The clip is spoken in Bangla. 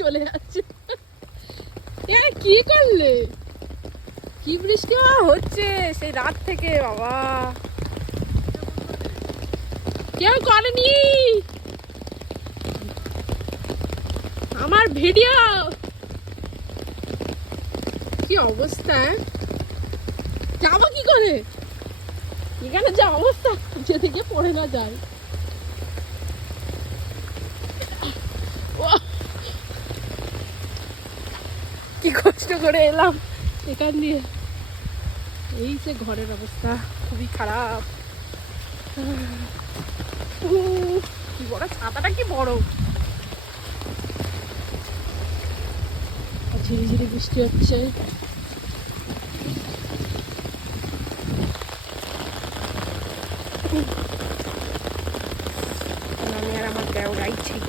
চলে যাচ্ছে। কি করলে? কি বৃষ্টি হচ্ছে সেই রাত থেকে বাবা, কেউ করেনি আমার ভিডিও। কি অবস্থা, যাবো কি করে এখানে, যা অবস্থা যেদিকে পড়ে না যায়। কি কষ্ট করে এলাম এখান দিয়ে। এই যে ঘরের অবস্থা খুবই খারাপ। কি বড় ছাতাটা, কি বড়। ঝিরি ঝিরি বৃষ্টি হচ্ছে। আমি আর আমার দেওরাই ছিল।